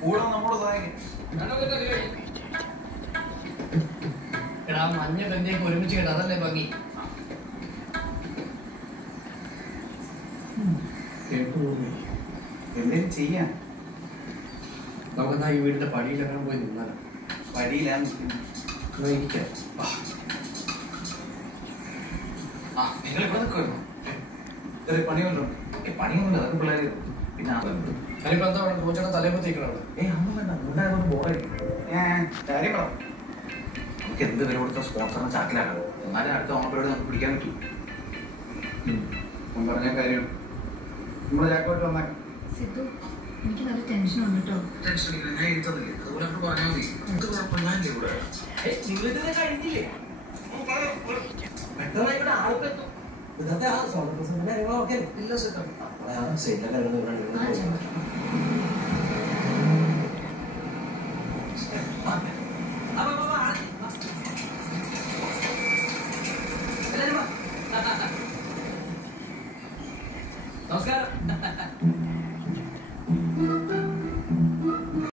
കൂടെ നമ്മോട് സഹായിക്കും. എടാ മഞ്ഞ ബന്ധിയൊക്കെ ഒരുമിച്ച് കേട്ടോ, അതല്ലേ ഭംഗി. എന്തെങ്കിലും ചെയ്യാൻ നമുക്കെന്നാ ഈ വീടിന്റെ പടിയിലങ്ങനെ പോയി നിന്നാലോ? പടിയിലാണ് ഇരിക്കാം. നിങ്ങൾ ഇവിടെ നിൽക്കുമായിരുന്നു. പണിയൊന്നും പണിയൊന്നുമില്ല, അതൊക്കെ പിള്ളേർ. പിന്നെ അതിപ്പോ എന്താ പൂച്ചയുടെ തലേപ്പത്തേക്കണം അവിടെ. ഒന്നും വേണ്ട, ഉണ്ടായതൊന്നും ബോറായിരിക്കും. കാര്യം പറ. നമുക്ക് എന്ത് വില കൊടുത്ത സ്പോൺസറിനെ ചാക്കിലാക്കണം. എന്നാലും അടുത്ത ഓണപ്പരോട് നമുക്ക് പിടിക്കാൻ പറ്റും. പറഞ്ഞ കാര്യം നമ്മളെ ചാക്കോട്ട് വന്നേക്കാം. എനിക്ക് നല്ല ടെൻഷനുണ്ട് കേട്ടോ. ടെൻഷൻ ഞാൻ ഇരുത്തുന്നില്ലേ, അതുപോലെ നമുക്ക് പറഞ്ഞാൽ മതി. എന്ത് കുഴപ്പമില്ലേ ഇവിടെ നിങ്ങളിത് കഴിഞ്ഞില്ലേ? പെട്ടെന്നായിക്കോട്ടെ ആൾക്ക് എത്തും. ഇന്നത്തെ ആ സോളർ പ്രസന്റിന്റെ കാര്യങ്ങളൊക്കെ ഇല്ല സെറ്റാണ്. നമസ്കാരം.